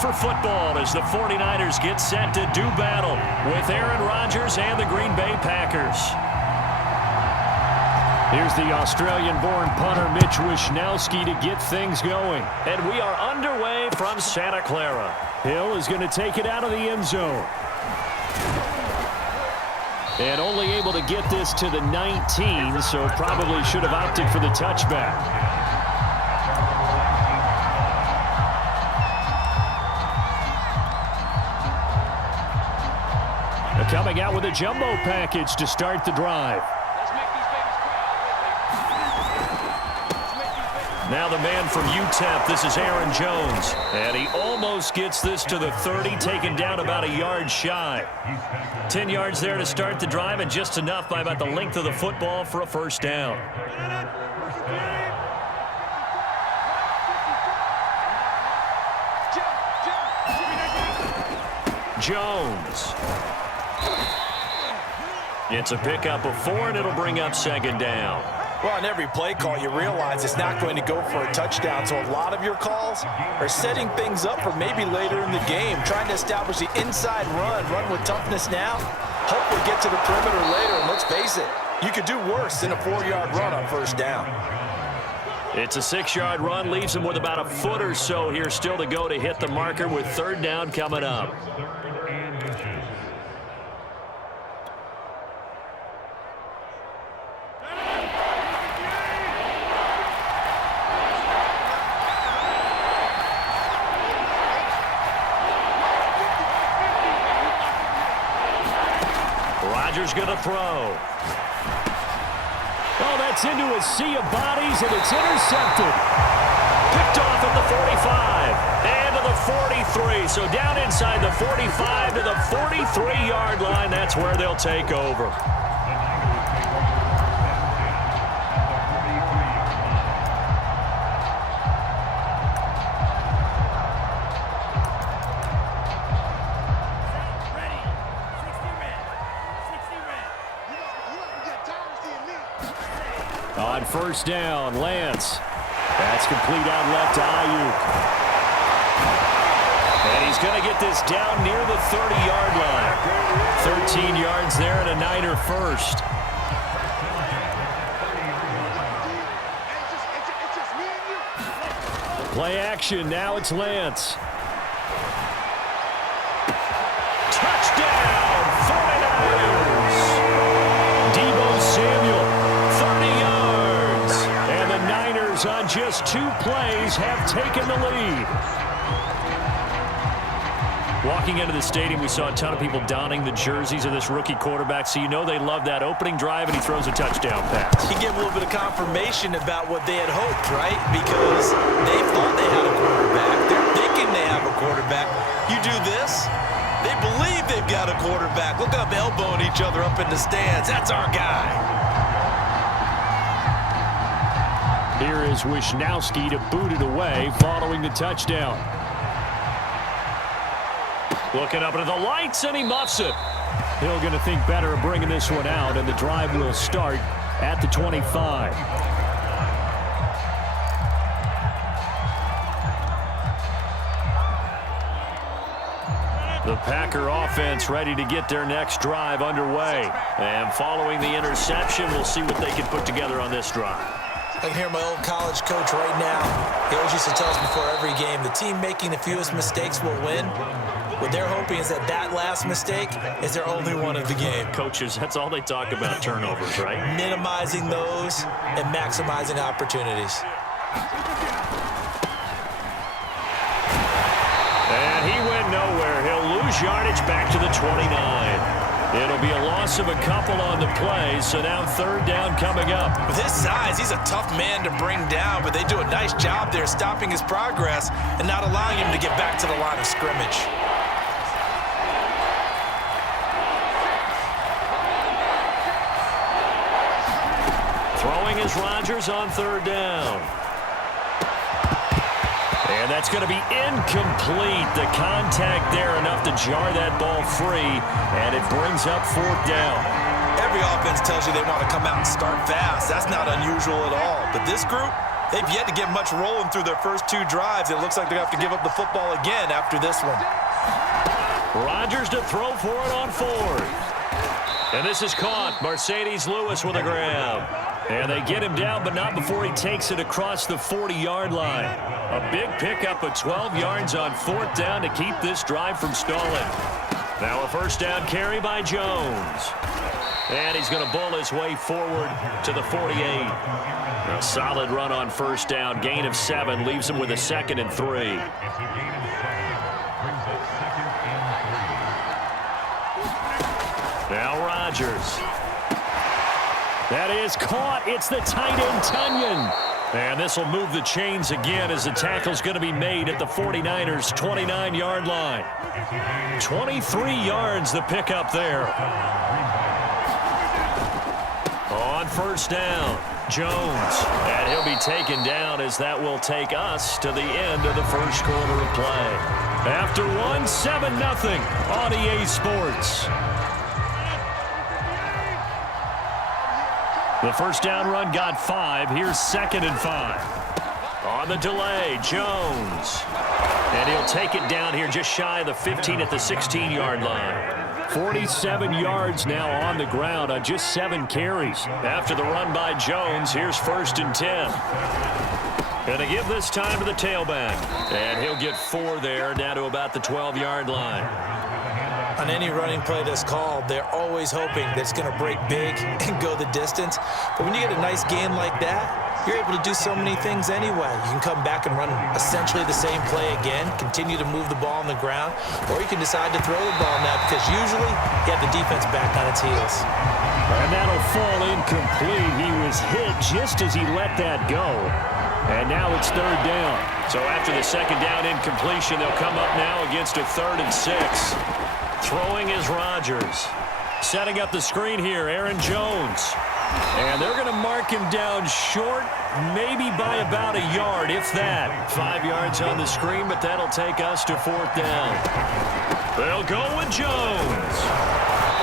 for football as the 49ers get set to do battle with Aaron Rodgers and the Green Bay Packers. Here's the Australian-born punter Mitch Wishnowsky to get things going. And we are underway from Santa Clara. Hill is going to take it out of the end zone. And only able to get this to the 19, so probably should have opted for the touchback. Coming out with a jumbo package to start the drive. Now the man from UTEP, this is Aaron Jones. And he almost gets this to the 30, taken down about a yard shy. 10 yards there to start the drive, and just enough by about the length of the football for a first down. Jones. It's a pickup of 4, and it'll bring up second down. Well, on every play call, you realize it's not going to go for a touchdown, so a lot of your calls are setting things up for maybe later in the game, trying to establish the inside run with toughness now, hopefully get to the perimeter later, and let's face it, you could do worse than a 4-yard run on first down. It's a 6-yard run, leaves him with about a foot or so here still to go to hit the marker with third down coming up. Rodgers going to throw. Oh, that's into a sea of bodies, and it's intercepted. Picked off at the 45 and to the 43. So down inside the 45 to the 43-yard line. That's where they'll take over. On first down, Lance. That's complete out left to Ayuk. And he's going to get this down near the 30-yard line. 13 yards there and a Niner first. Play action, now it's Lance. Touchdown, 49ers! Deebo Samuel. On just 2 plays have taken the lead. Walking into the stadium, we saw a ton of people donning the jerseys of this rookie quarterback, so you know they love that opening drive, and he throws a touchdown pass. He gave a little bit of confirmation about what they had hoped, right? Because they thought they had a quarterback. They're thinking they have a quarterback. You do this, they believe they've got a quarterback. Look up, elbowing each other up in the stands. That's our guy. Here is Wishnowsky to boot it away following the touchdown. Looking up into the lights, and he muffs it. Hill going to think better of bringing this one out, and the drive will start at the 25. The Packer offense ready to get their next drive underway. And following the interception, we'll see what they can put together on this drive. I can hear my old college coach right now. He always used to tell us before every game, the team making the fewest mistakes will win. What they're hoping is that last mistake is their only one of the game. Coaches, that's all they talk about, turnovers, right? Minimizing those and maximizing opportunities. And he went nowhere. He'll lose yardage back to the 29. It'll be a loss of a couple on the play, so now third down coming up. With his size, he's a tough man to bring down, but they do a nice job there stopping his progress and not allowing him to get back to the line of scrimmage. Throwing is Rodgers on third down. And that's going to be incomplete. The contact there enough to jar that ball free, and it brings up fourth down. Every offense tells you they want to come out and start fast. That's not unusual at all. But this group, They've yet to get much rolling through their first 2 drives. It looks like they have to give up the football again after this one. Rodgers to throw for it on 4th. And this is caught. Mercedes Lewis with a grab. And they get him down, but not before he takes it across the 40-yard line. A big pickup of 12 yards on 4th down to keep this drive from stalling. Now a first down carry by Jones. And he's going to bull his way forward to the 48. A solid run on first down. Gain of 7 leaves him with a 2nd and 3. Now Rodgers. That is caught. It's the tight end, Tunyon. And this will move the chains again as the tackle's going to be made at the 49ers' 29-yard line. 23 yards the pickup there. On first down, Jones. And he'll be taken down as that will take us to the end of the first quarter of play. After one, 7-0 on EA Sports. The first down run got 5. Here's 2nd and 5. On the delay, Jones. And he'll take it down here just shy of the 15 at the 16-yard line. 47 yards now on the ground on just 7 carries. After the run by Jones, here's 1st and 10. Going to give this time to the tailback. And he'll get 4 there, down to about the 12-yard line. On any running play that's called, they're always hoping that it's going to break big and go the distance. But when you get a nice gain like that, you're able to do so many things anyway. You can come back and run essentially the same play again, continue to move the ball on the ground, or you can decide to throw the ball now because usually you have the defense back on its heels. And that'll fall incomplete. He was hit just as he let that go. And now it's 3rd down. So after the 2nd down incompletion, they'll come up now against a 3rd and 6. Throwing is Rodgers. Setting up the screen here, Aaron Jones. And they're going to mark him down short, maybe by about a yard, if that. 5 yards on the screen, but that'll take us to 4th down. They'll go with Jones.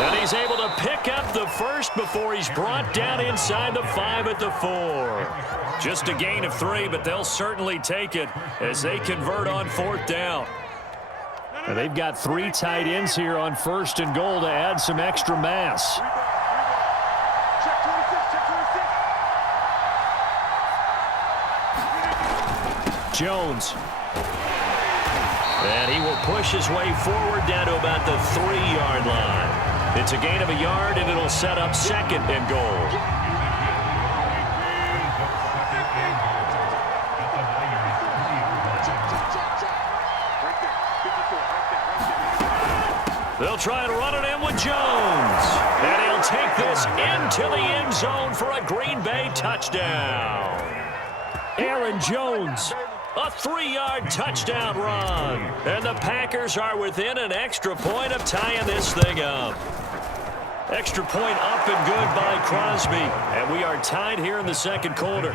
And he's able to pick up the first before he's brought down inside the 5 at the 4. Just a gain of 3, but they'll certainly take it as they convert on 4th down. And they've got 3 tight ends here on 1st and goal to add some extra mass. Jones. And he will push his way forward down to about the 3-yard line. It's a gain of a yard, and it'll set up 2nd and goal. They'll try and run it in with Jones. And he'll take this into the end zone for a Green Bay touchdown. Aaron Jones, a 3-yard touchdown run. And the Packers are within an extra point of tying this thing up. Extra point up and good by Crosby. And we are tied here in the 2nd quarter.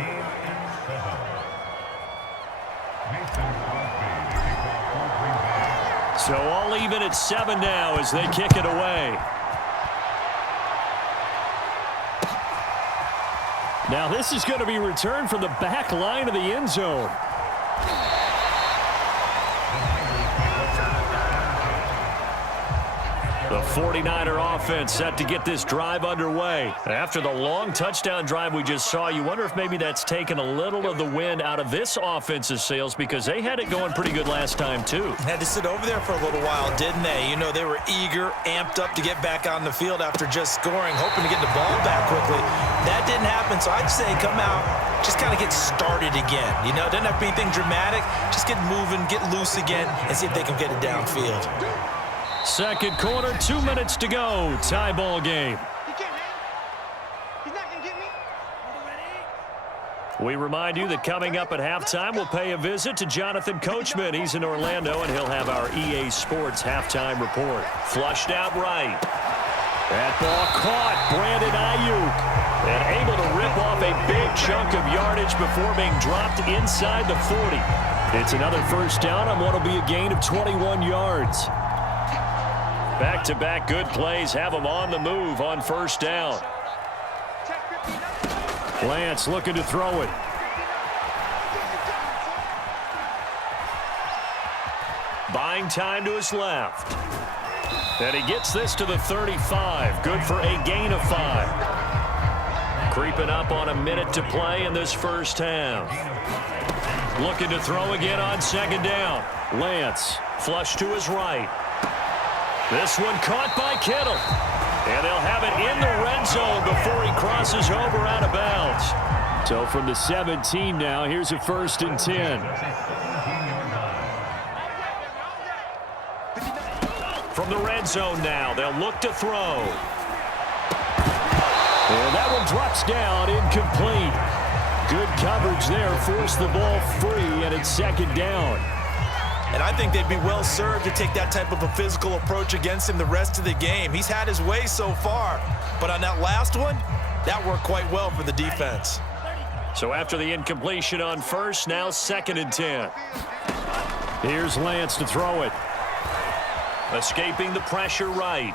So all even at 7 now as they kick it away. Now this is going to be returned from the back line of the end zone. The 49er offense set to get this drive underway. After the long touchdown drive we just saw, you wonder if maybe that's taken a little of the wind out of this offense's sails because they had it going pretty good last time too. Had to sit over there for a little while, didn't they? You know, they were eager, amped up to get back on the field after just scoring, hoping to get the ball back quickly. That didn't happen, so I'd say come out, just kind of get started again. You know, doesn't have to be anything dramatic. Just get moving, get loose again, and see if they can get it downfield. 2nd quarter, 2 minutes to go. Tie ball game. We remind you that coming up at halftime, we'll pay a visit to Jonathan Coachman. He's in Orlando, and he'll have our EA Sports halftime report. Flushed out right. That ball caught. Brandon Ayuk. And able to rip off a big chunk of yardage before being dropped inside the 40. It's another first down on what will be a gain of 21 yards. Back-to-back good plays have them on the move on first down. Lance looking to throw it. buying time to his left. And he gets this to the 35. Good for a gain of 5. Creeping up on a minute to play in this first half. Looking to throw again on second down. Lance, flush to his right. This one caught by Kittle. And they'll have it in the red zone before he crosses over out of bounds. So from the 17 now, here's a 1st and 10. From the red zone now, they'll look to throw. And that one drops down, incomplete. Good coverage there, forced the ball free, and it's second down. And I think they'd be well served to take that type of a physical approach against him the rest of the game. He's had his way so far, but on that last one, that worked quite well for the defense. So after the incompletion on first, now 2nd and 10. Here's Lance to throw it. Escaping the pressure right.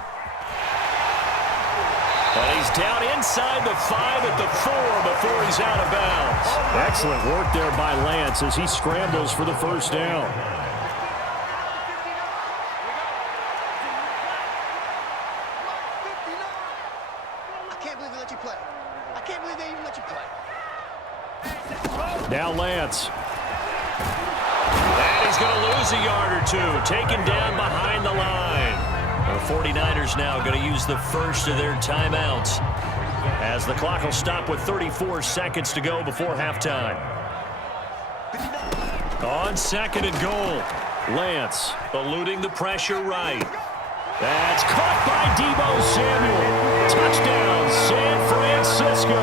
And he's down inside the 5 at the 4 before he's out of bounds. Excellent work there by Lance as he scrambles for the first down. Now Lance. And he's going to lose a yard or two. Taken down behind the line. The 49ers now going to use the first of their timeouts as the clock will stop with 34 seconds to go before halftime. On 2nd and goal. Lance eluding the pressure right. That's caught by Deebo Samuel. Touchdown, San Francisco.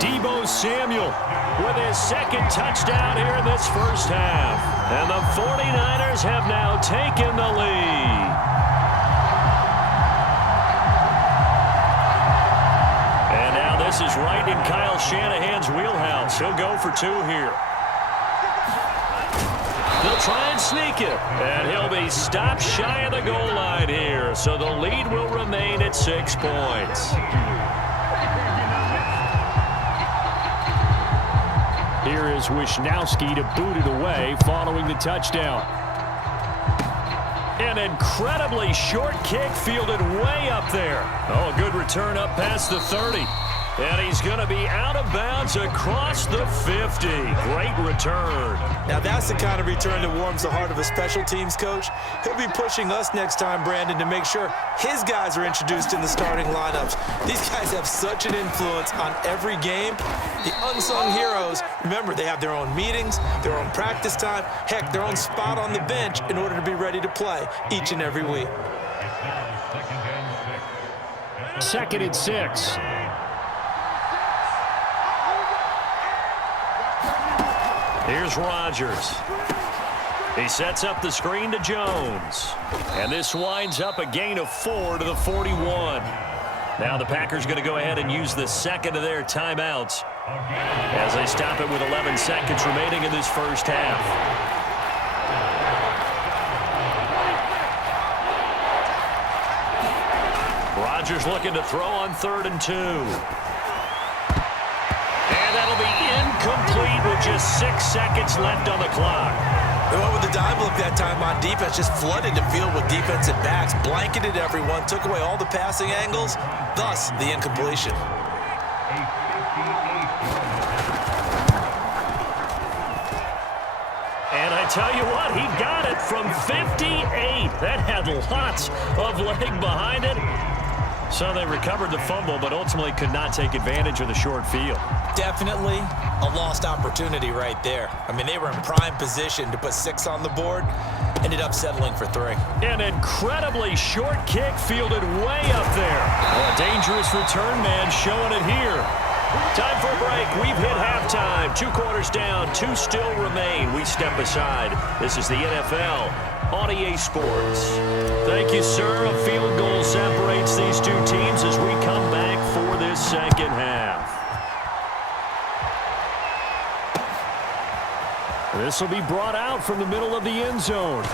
Deebo Samuel with his 2nd touchdown here in this first half. And the 49ers have now taken the lead. And now this is right in Kyle Shanahan's wheelhouse. He'll go for 2 here. They'll try and sneak it. And he'll be stopped shy of the goal line here. So the lead will remain at 6 points. Here is Wisnowski to boot it away following the touchdown. An incredibly short kick fielded way up there. Oh, a good return up past the 30. And he's going to be out of bounds across the 50. Great return. Now that's the kind of return that warms the heart of a special teams coach. He'll be pushing us next time, Brandon, to make sure his guys are introduced in the starting lineups. These guys have such an influence on every game. The unsung heroes, remember, they have their own meetings, their own practice time, heck, their own spot on the bench in order to be ready to play each and every week. 2nd and 6. Here's Rodgers. He sets up the screen to Jones. And this winds up a gain of 4 to the 41. Now the Packers going to go ahead and use the 2nd of their timeouts as they stop it with 11 seconds remaining in this first half. Rodgers looking to throw on 3rd and 2. And that'll be incomplete with just 6 seconds left on the clock. They went with the dime look that time on defense, just flooded the field with defensive backs, blanketed everyone, took away all the passing angles, thus the incompletion. And I tell you what, he got it from 58. That had lots of leg behind it. So they recovered the fumble, but ultimately could not take advantage of the short field. Definitely a lost opportunity right there. I mean, they were in prime position to put 6 on the board, ended up settling for 3. An incredibly short kick fielded way up there. A dangerous return man showing it here. Time for a break. We've hit halftime. 2 quarters down, 2 still remain. We step aside. This is the NFL on EA Sports. Thank you, sir. A field goal separates these 2 teams as we come back for this second half. This will be brought out from the middle of the end zone.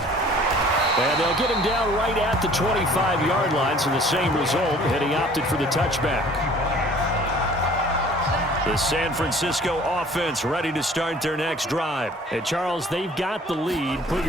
And they'll get him down right at the 25-yard line, so the same result, and he opted for the touchback. The San Francisco offense ready to start their next drive. And Charles, they've got the lead. Put your